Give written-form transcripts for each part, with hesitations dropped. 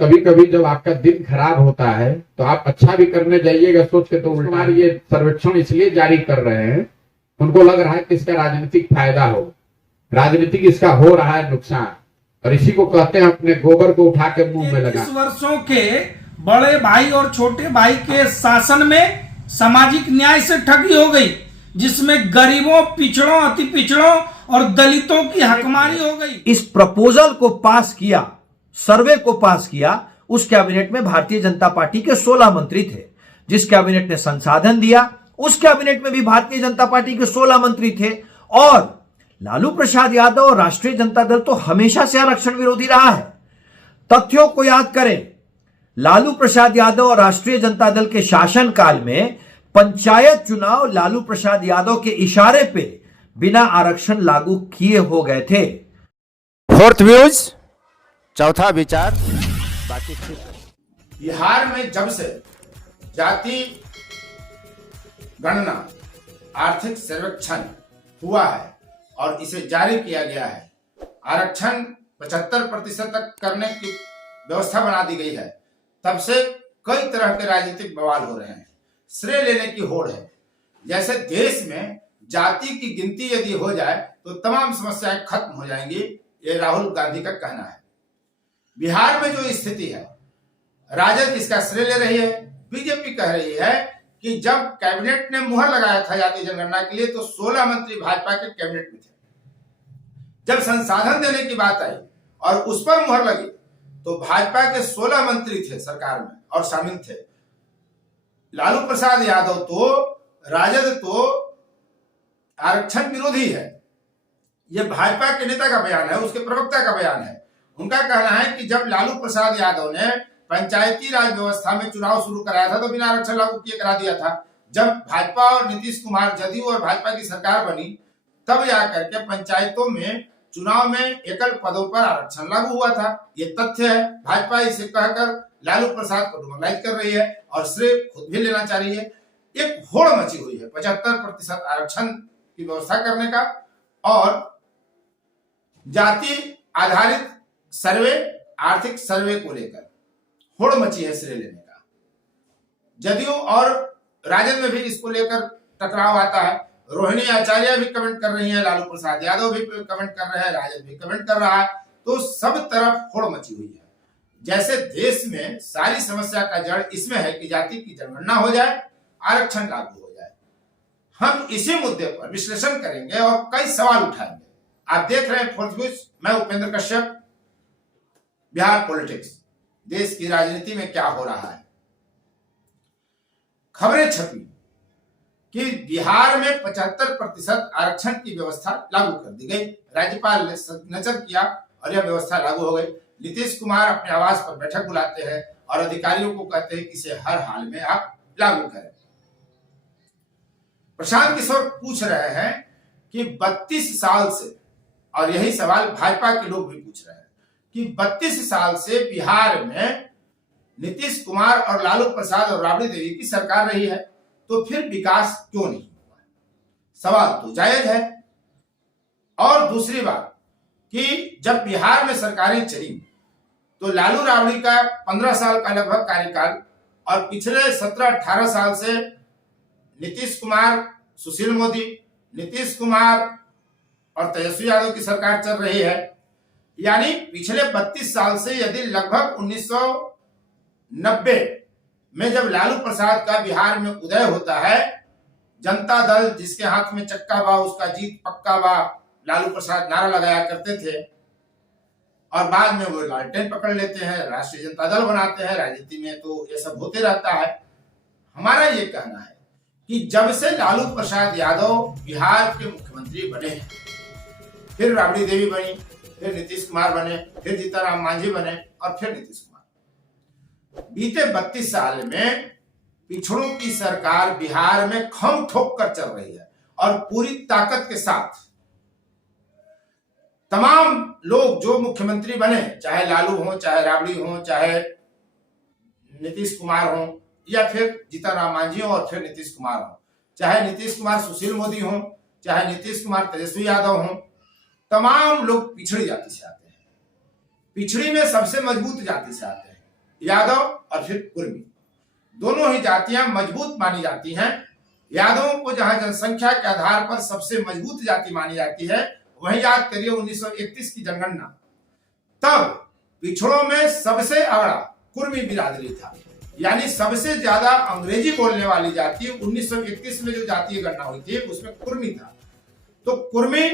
कभी कभी जब आपका दिन खराब होता है तो आप अच्छा भी करने जाइएगा सोच के, तो उल्टा ये सर्वेक्षण इसलिए जारी कर रहे हैं, उनको लग रहा है कि इसका राजनीतिक फायदा हो, राजनीतिक इसका हो रहा है नुकसान, और इसी को कहते हैं अपने गोबर को उठा के मुंह में लगा। 30 वर्षों के बड़े भाई और छोटे भाई के शासन में सामाजिक न्याय से ठगी हो गई, जिसमें गरीबों, पिछड़ों, अति पिछड़ों और दलितों की हकमारी हो गई। इस प्रपोजल को पास किया, सर्वे को पास किया, उस कैबिनेट में भारतीय जनता पार्टी के 16 मंत्री थे। जिस कैबिनेट ने संसाधन दिया उस कैबिनेट में भी भारतीय जनता पार्टी के 16 मंत्री थे। और लालू प्रसाद यादव और राष्ट्रीय जनता दल तो हमेशा से आरक्षण विरोधी रहा है। तथ्यों को याद करें, लालू प्रसाद यादव और राष्ट्रीय जनता दल के शासनकाल में पंचायत चुनाव लालू प्रसाद यादव के इशारे पे बिना आरक्षण लागू किए हो गए थे। फोर्थ व्यूज, चौथा विचार, बाकी ठीक है। बिहार में जब से जाति गणना आर्थिक सर्वेक्षण हुआ है और इसे जारी किया गया है, आरक्षण 75% तक करने की व्यवस्था बना दी गई है, तब से कई तरह के राजनीतिक बवाल हो रहे हैं, श्रेय लेने की होड़ है। जैसे देश में जाति की गिनती यदि हो जाए तो तमाम समस्याएं खत्म हो जाएंगी, ये राहुल गांधी का कहना है। बिहार में जो स्थिति है, राजद इसका श्रेय ले रही है। बीजेपी कह रही है कि जब कैबिनेट ने मुहर लगाया था जातीय जनगणना के लिए तो 16 मंत्री भाजपा के कैबिनेट में थे। जब संसाधन देने की बात आई और उस पर मुहर लगी तो भाजपा के 16 मंत्री थे सरकार में और शामिल थे। लालू प्रसाद यादव तो, राजद तो आरक्षण विरोधी है, यह भाजपा के नेता का बयान है, उसके प्रवक्ता का बयान है। उनका कहना है कि जब लालू प्रसाद यादव ने पंचायती राज व्यवस्था में चुनाव शुरू कराया था तो बिना आरक्षण लागू किए करा दिया था। जब भाजपा और नीतीश कुमार, जदयू और भाजपा की सरकार बनी तब जाकर के पंचायतों में चुनाव में एकल पदों पर आरक्षण लागू हुआ था। ये तथ्य है। भाजपा इसे कहकर लालू प्रसाद को डिमोरलाइज कर रही है और श्रेय खुद भी लेना चाह रही है। एक होड़ मची हुई है 75% आरक्षण की व्यवस्था करने का और जाति आधारित सर्वे, आर्थिक सर्वे को लेकर होड़ मची है श्रेय लेने का। जदयू और राजद में भी इसको लेकर टकराव आता है। रोहिणी आचार्य भी कमेंट कर रही है, लालू प्रसाद यादव भी कमेंट कर रहे हैं, राजद भी कमेंट कर रहा है, तो सब तरफ होड़ मची हुई है। जैसे देश में सारी समस्या का जड़ इसमें है कि जाति की जनगणना हो जाए, आरक्षण लागू हो जाए। हम इसी मुद्दे पर विश्लेषण करेंगे और कई सवाल उठाएंगे। आप देख रहे हैं फोर्थ व्यूज, मैं उपेंद्र कश्यप। बिहार पॉलिटिक्स, देश की राजनीति में क्या हो रहा है। खबरें छपी कि बिहार में 75% आरक्षण की व्यवस्था लागू कर दी गई। राज्यपाल ने सिग्नेचर किया और यह व्यवस्था लागू हो गई। नीतीश कुमार अपने आवास पर बैठक बुलाते हैं और अधिकारियों को कहते हैं कि इसे हर हाल में आप लागू करें। प्रशांत किशोर पूछ रहे हैं कि 32 साल से, और यही सवाल भाजपा के लोग भी पूछ रहे हैं कि 32 साल से बिहार में नीतीश कुमार और लालू प्रसाद और राबड़ी देवी की सरकार रही है, तो फिर विकास क्यों नहीं हुआ। सवाल तो जायज है। और दूसरी बात कि जब बिहार में सरकारें चली तो लालू राबड़ी का 15 साल का लगभग कार्यकाल और पिछले 17-18 साल से नीतीश कुमार, सुशील मोदी, नीतीश कुमार और तेजस्वी यादव की सरकार चल रही है। यानी पिछले 32 साल से यदि लगभग 1990 में जब लालू प्रसाद का बिहार में उदय होता है, जनता दल जिसके हाथ में चक्का बा उसका जीत पक्का बा, लालू प्रसाद नारा लगाया करते थे और बाद में वो लालटेन पकड़ लेते हैं, राष्ट्रीय जनता दल बनाते हैं। राजनीति में तो ये सब होते रहता है। हमारा ये कहना है कि जब से लालू प्रसाद यादव बिहार के मुख्यमंत्री बने, फिर राबड़ी देवी बनी, फिर नीतीश कुमार बने, फिर जीतनराम मांझी बने और फिर नीतीश कुमार, बीते 32 साल में पिछड़ों की सरकार बिहार में खम ठोक कर चल रही है और पूरी ताकत के साथ तमाम लोग जो मुख्यमंत्री बने, चाहे लालू हो, चाहे राबड़ी हो, चाहे नीतीश कुमार हो या फिर जीतनराम मांझी हो और फिर नीतीश कुमार हो, चाहे नीतीश कुमार सुशील मोदी हो, चाहे नीतीश कुमार तेजस्वी यादव हो, तमाम लोग पिछड़ी जाति से आते हैं। पिछड़ी में सबसे मजबूत जाति से आते हैं। यादव और फिर कुर्मी। दोनों ही जातियां मजबूत मानी जाती हैं। यादवों को जहां जनसंख्या के आधार पर सबसे मजबूत जाति मानी जाती है, वहीं याद करिए 1931 की जनगणना, तब पिछड़ों में सबसे अगड़ा कुर्मी बिरादरी था, यानी सबसे ज्यादा अंग्रेजी बोलने वाली जाति 1931 में जो जातीय गणना हुई थी उसमें कुर्मी था। तो कुर्मी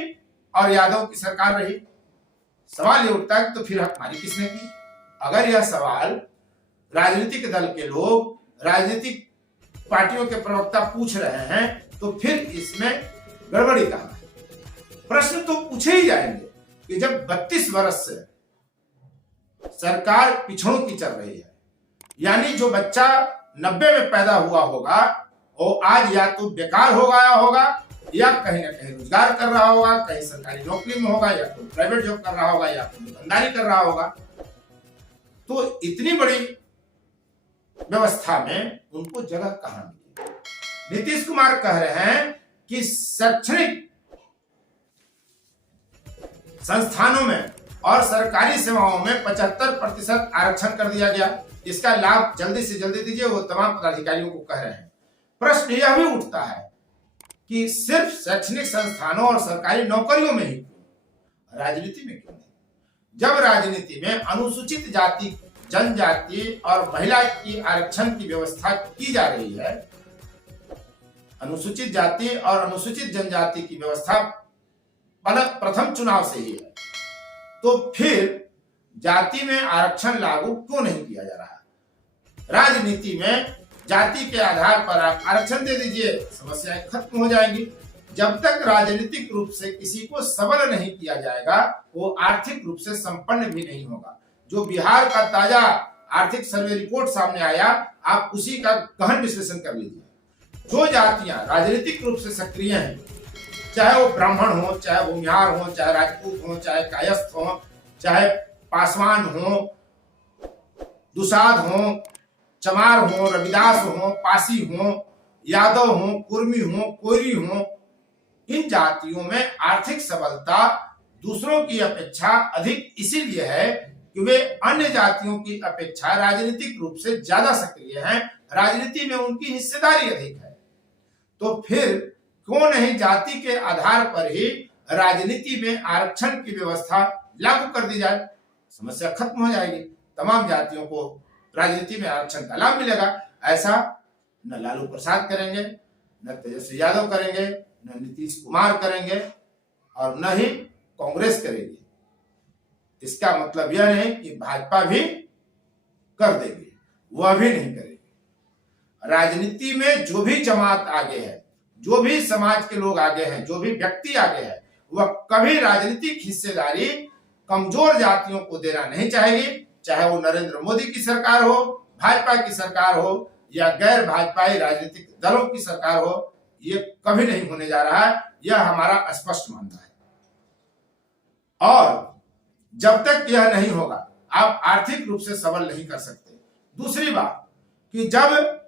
और यादव की सरकार रही। सवाल ये उठता है तो फिर हकमारी किसने की? अगर यह सवाल राजनीतिक दल के लोग, राजनीतिक पार्टियों के प्रवक्ता पूछ रहे हैं तो फिर इसमें गड़बड़ी कहां है? प्रश्न तो पूछे ही जाएंगे कि जब 32 वर्ष से सरकार पिछड़ों की चल रही है, यानी जो बच्चा 90 में पैदा हुआ होगा वो आज या तो बेकार हो गया होगा या कहीं ना कहीं रोजगार कर रहा होगा, कहीं सरकारी नौकरी में होगा या कोई प्राइवेट जॉब कर रहा होगा या कोई दुकानदारी कर रहा होगा। तो इतनी बड़ी व्यवस्था में उनको जगह कहां मिली? नीतीश कुमार कह रहे हैं कि शैक्षणिक संस्थानों में और सरकारी सेवाओं में 75% आरक्षण कर दिया गया। इसका लाभ जल्दी से जल्दी दीजिए, वो तमाम पदाधिकारियों को कह रहे हैं। प्रश्न यह भी उठता है कि सिर्फ शैक्षणिक संस्थानों और सरकारी नौकरियों में ही क्यों, राजनीति में क्यों नहीं? जब राजनीति में अनुसूचित जाति, जनजाति और महिला की आरक्षण की व्यवस्था की जा रही है, अनुसूचित जाति और अनुसूचित जनजाति की व्यवस्था प्रथम चुनाव से ही है, तो फिर जाति में आरक्षण लागू क्यों नहीं किया जा रहा? राजनीति में जाति के आधार पर आप आरक्षण दे दीजिए, समस्याएं खत्म हो जाएंगी। जब तक राजनीतिक रूप से किसी को सबल नहीं किया जाएगा, वो आर्थिक रूप से संपन्न भी नहीं होगा। जो बिहार का ताजा आर्थिक सर्वे रिपोर्ट सामने आया, आप उसी का गहन विश्लेषण कर लीजिए। जो जातियां राजनीतिक रूप से सक्रिय हैं, चाहे वो ब्राह्मण हो, चाहे भूमिहार हो, चाहे राजपूत हो, चाहे कायस्थ हो, चाहे पासवान हो, दुसाध हो, चमार हो, रविदास हो, पासी हो, यादव हो, कुर्मी हो, कोयरी हो, इन जातियों में आर्थिक सबलता दूसरों की अपेक्षा अधिक इसीलिए है कि वे अन्य जातियों की अपेक्षा राजनीतिक रूप से ज्यादा सक्रिय हैं, राजनीति में उनकी हिस्सेदारी अधिक है। तो फिर क्यों नहीं जाति के आधार पर ही राजनीति में आरक्षण की व्यवस्था लागू कर दी जाए? समस्या खत्म हो जाएगी, तमाम जातियों को राजनीति में आरक्षण का लाभ मिलेगा। ऐसा न लालू प्रसाद करेंगे, न तेजस्वी यादव करेंगे, न नीतीश कुमार करेंगे और न ही कांग्रेस करेगी। इसका मतलब यह नहीं कि भाजपा भी कर देगी, वह भी नहीं करेगी। राजनीति में जो भी जमात आगे है, जो भी समाज के लोग आगे हैं, जो भी व्यक्ति आगे है, वह कभी राजनीतिक हिस्सेदारी कमजोर जातियों को देना नहीं चाहेगी, चाहे वो नरेंद्र मोदी की सरकार हो, भाजपा की सरकार हो या गैर भाजपाई राजनीतिक दलों की सरकार हो। ये कभी नहीं होने जा रहा है, यह हमारा स्पष्ट मानना है। और जब तक यह नहीं होगा, आप आर्थिक रूप से सबल नहीं कर सकते। दूसरी बात कि जब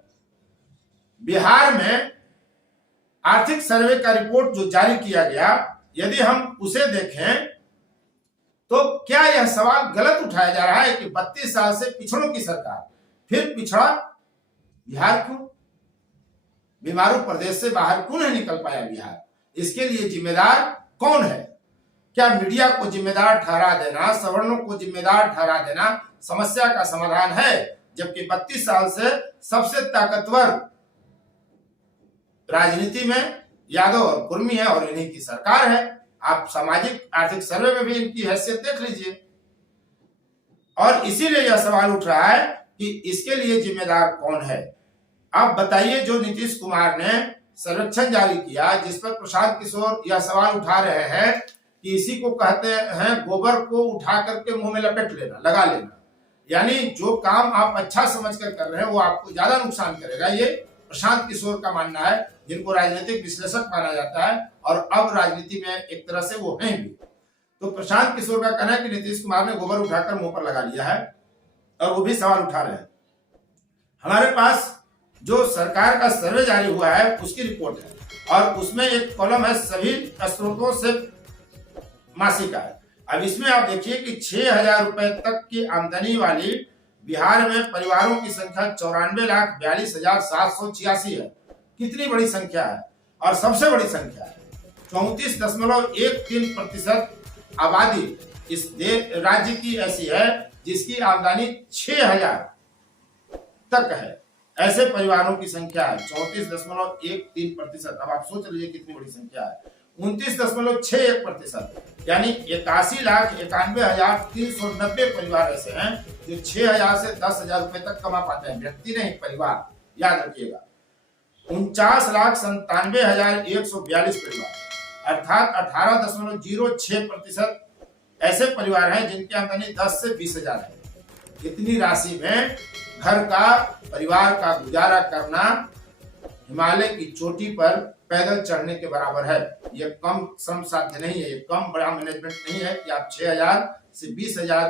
बिहार में आर्थिक सर्वे का रिपोर्ट जो जारी किया गया, यदि हम उसे देखें तो क्या यह सवाल गलत उठाया जा रहा है कि 32 साल से पिछड़ों की सरकार, फिर पिछड़ा बिहार क्यों? बीमारू प्रदेश से बाहर क्यों नहीं निकल पाया बिहार? इसके लिए जिम्मेदार कौन है? क्या मीडिया को जिम्मेदार ठहरा देना, सवर्णों को जिम्मेदार ठहरा देना समस्या का समाधान है? जबकि 32 साल से सबसे ताकतवर राजनीति में यादव और कुर्मी है और इन्हीं की सरकार है। आप सामाजिक आर्थिक सर्वे में भी इनकी हैसियत देख लीजिए। और इसीलिए यह सवाल उठ रहा है कि इसके लिए जिम्मेदार कौन है? आप बताइए, जो नीतीश कुमार ने सर्वेक्षण जारी किया जिस पर प्रशांत किशोर यह सवाल उठा रहे हैं कि इसी को कहते हैं गोबर को उठा करके मुंह में लपेट लेना, लगा लेना, यानी जो काम आप अच्छा समझकर कर रहे हैं वो आपको ज्यादा नुकसान करेगा। ये प्रशांत किशोर का मानना है, जिनको राजनीतिक विश्लेषक माना जाता है और अब राजनीति में एक तरह से वो हैं भी। तो प्रशांत किशोर का कहना है कि नीतीश कुमार ने गोबर उठाकर मुंह पर लगा लिया है और वो भी सवाल उठा रहे हैं। हमारे पास जो सरकार का सर्वे जारी हुआ है उसकी रिपोर्ट है और उसमें एक कॉलम है सभी स्रोतों से मासिक आय। अब इसमें आप देखिए कि 6,000 रुपए तक की आमदनी वाली बिहार में परिवारों की संख्या 94,42,786 है। कितनी बड़ी संख्या है। और सबसे बड़ी संख्या है 34.13% आबादी इस राज्य की ऐसी है जिसकी आमदनी 6,000 तक है। ऐसे परिवारों की संख्या है 34.13%। अब आप सोच लीजिए कितनी बड़ी संख्या है। 29.61% यानी 81,91,390 परिवार ऐसे हैं जो 6,000 से 10,000 रुपए तक कमा पाते हैं। व्यक्ति नहीं, परिवार, याद रखिएगा। 49,97,142 परिवार अर्थात 18.06% ऐसे परिवार हैं जिनकी आमदनी 10 से 20,000 है। इतनी राशि में घर का, परिवार का गुजारा करना हिमालय की चोटी पर पैदल चढ़ने के बराबर है। यह कम श्रम साध्य नहीं है, ये कम बड़ा मैनेजमेंट नहीं है कि आप 6,000 से 20,000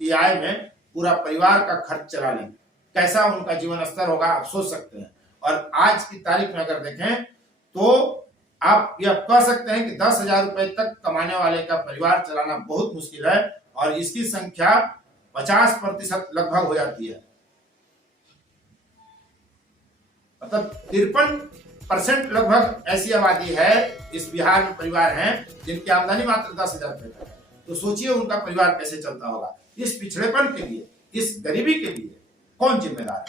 की आय में पूरा परिवार का खर्च चला लें। कैसा उनका जीवन स्तर होगा आप सोच सकते हैं। और आज की तारीख में अगर देखें तो आप यह कह सकते हैं कि 10,000 रुपए तक कमाने वाले का परिवार चलाना बहुत मुश्किल है और इसकी संख्या 50% लगभग हो जाती है। मतलब 53% लगभग ऐसी आबादी है इस बिहार में परिवार हैं जिनकी आमदनी मात्र 10,000 रुपए तक है। तो सोचिए उनका परिवार कैसे चलता होगा। इस पिछड़ेपन के लिए, इस गरीबी के लिए कौन जिम्मेदार है?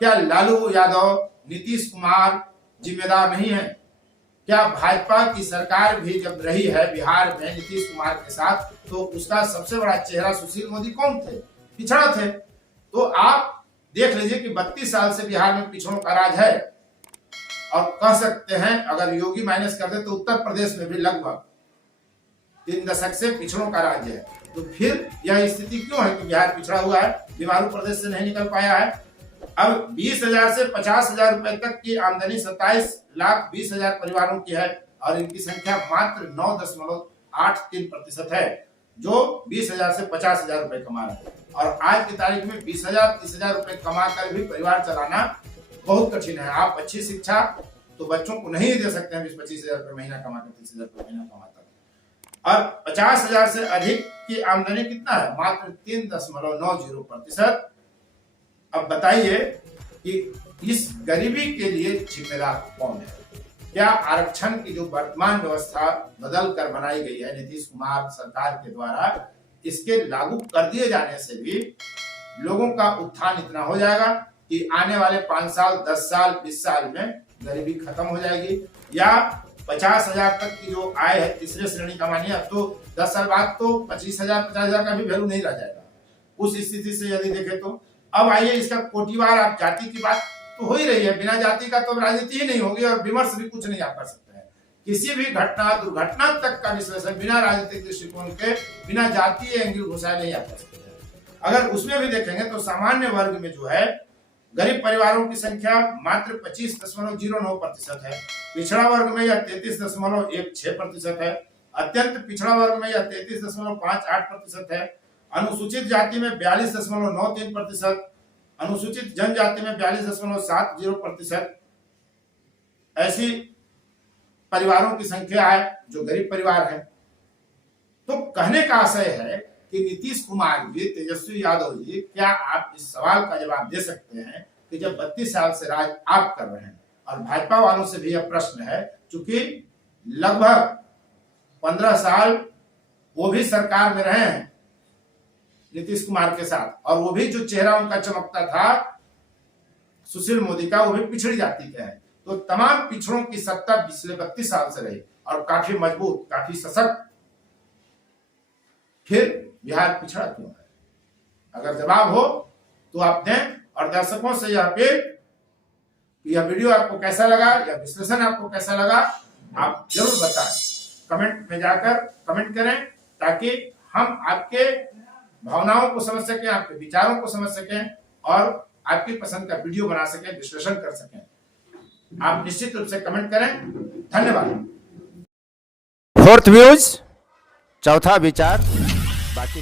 क्या लालू यादव, नीतीश कुमार जिम्मेदार नहीं है? क्या भाजपा की सरकार भी जब रही है बिहार में नीतीश कुमार के साथ तो उसका सबसे बड़ा चेहरा सुशील मोदी कौन थे? पिछड़ा थे। तो आप देख लीजिए कि 32 साल से बिहार में पिछड़ों का राज है और कह सकते हैं अगर योगी माइनस कर दे तो उत्तर प्रदेश में भी लगभग 3 दशक से पिछड़ों का राज्य है। तो फिर यह स्थिति क्यों है कि बिहार पिछड़ा हुआ है, बीमारू प्रदेश से नहीं निकल पाया है? अब 20,000 से 50,000 रुपए तक की आमदनी 27,20,000 परिवारों की है और इनकी संख्या मात्र 9.83% है जो 20,000 से 50,000 रुपए कमा रहे हैं। और आज की तारीख में 20,000 30,000 रुपए कमा कर भी परिवार चलाना बहुत कठिन है। आप अच्छी शिक्षा तो बच्चों को नहीं दे सकते हैं 20-25,000 रुपए महीना कमाकर, 30,000 रुपए महीना कमाकर। और 50,000 से अधिक की आमदनी कितना है? मात्र 3.90%। अब बताइए कि इस गरीबी के लिए जिम्मेदार कौन है? क्या आरक्षण की जो वर्तमान व्यवस्था बदल कर बनाई गई है नीतीश कुमार सरकार के द्वारा, इसके लागू कर दिए जाने से भी लोगों का उत्थान इतना हो जाएगा कि आने वाले 5 साल, 10 साल, 20 साल में गरीबी खत्म हो जाएगी? या 50,000 तक की जो आय है तीसरे श्रेणी कमानी है, अब तो 10 साल बाद तो 25,000, 50,000 का भी वैल्यू नहीं रह जाएगा। उस स्थिति से यदि देखें तो अब आइए इसका कोटिवार, आप जाति की बात तो हो ही रही है, बिना जाति का तो राजनीति ही नहीं होगी और विमर्श भी कुछ नहीं आप कर सकते हैं। किसी भी घटना, दुर्घटना तक का विश्लेषण बिना राजनीतिक दृष्टिकोण के, बिना जातीय एंगल घुसाए नहीं आप कर सकते हैं। अगर उसमें भी देखेंगे तो सामान्य वर्ग में जो है गरीब परिवारों की संख्या मात्र 25.09% है। पिछड़ा वर्ग में यह 33.16% है। अत्यंत पिछड़ा वर्ग में यह 33.58% है। अनुसूचित जाति में 42.93%, अनुसूचित जनजाति में 42.70%। ऐसी परिवारों की संख्या है जो गरीब परिवार है। तो कहने का आशय है कि नीतीश कुमार जी, तेजस्वी यादव जी, क्या आप इस सवाल का जवाब दे सकते हैं कि जब 32 साल से राज आप कर रहे हैं और भाजपा वालों से भी यह प्रश्न है, चूंकि लगभग 15 साल वो भी सरकार में रहे हैं नीतीश कुमार के साथ, और वो भी जो चेहरा उनका चमकता था सुशील मोदी का, वो भी पिछड़ी जाति के हैं। तो तमाम पिछड़ों की सत्ता पिछले 32 साल से रही और काफी मजबूत, काफी सशक्त। फिर बिहार पिछड़ा क्यों है? अगर जवाब हो तो आप दें। और दर्शकों से यह अपील, यह वीडियो आपको कैसा लगा, यह विश्लेषण आपको कैसा लगा, आप जरूर बताएं। कमेंट में जाकर कमेंट करें ताकि हम आपके भावनाओं को समझ सकें, आपके विचारों को समझ सकें और आपकी पसंद का वीडियो बना सकें, विश्लेषण कर सकें। आप निश्चित रूप से कमेंट करें। धन्यवाद। फोर्थ व्यूज, चौथा विचार, बाकी